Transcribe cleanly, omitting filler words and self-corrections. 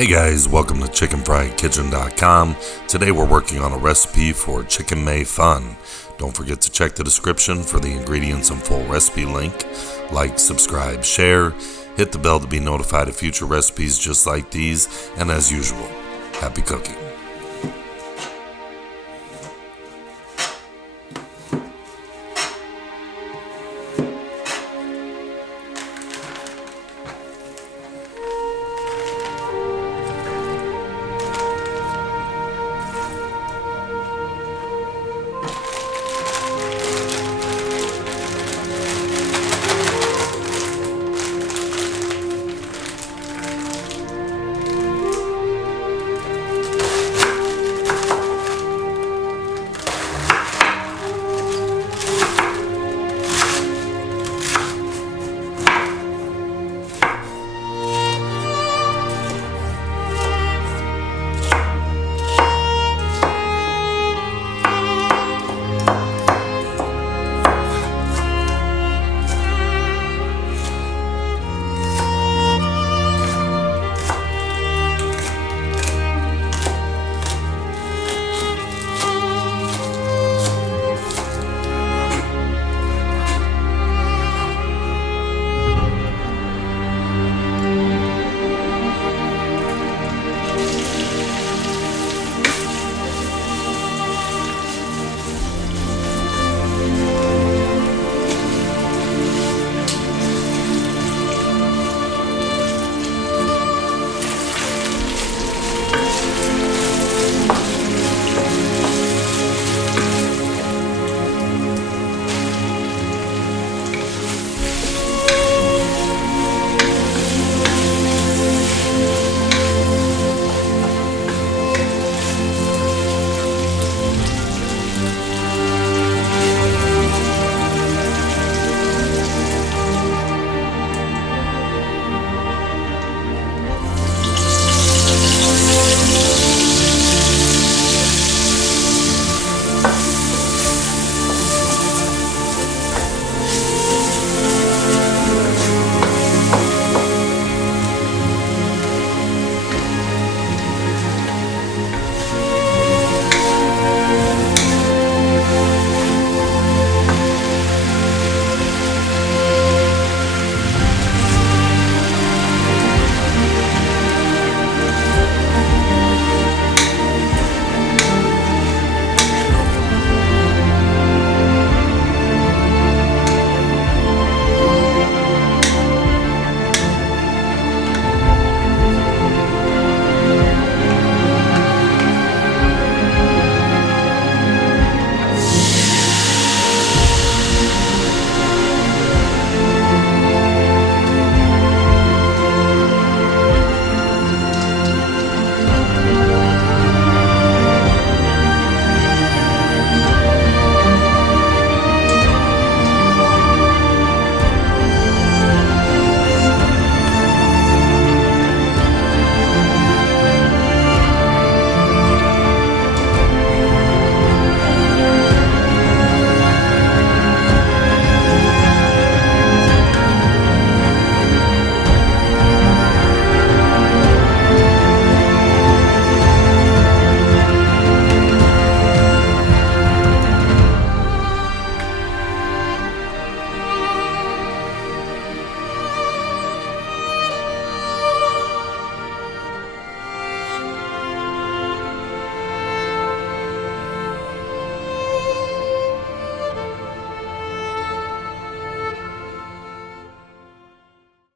Hey guys, welcome to chickenfriedkitchen.com. Today we're working on a recipe for Chicken Mei Fun. Don't forget to check the description for the ingredients and full recipe link. Like, subscribe, share, hit the bell to be notified of future recipes just like these, and as usual, happy cooking.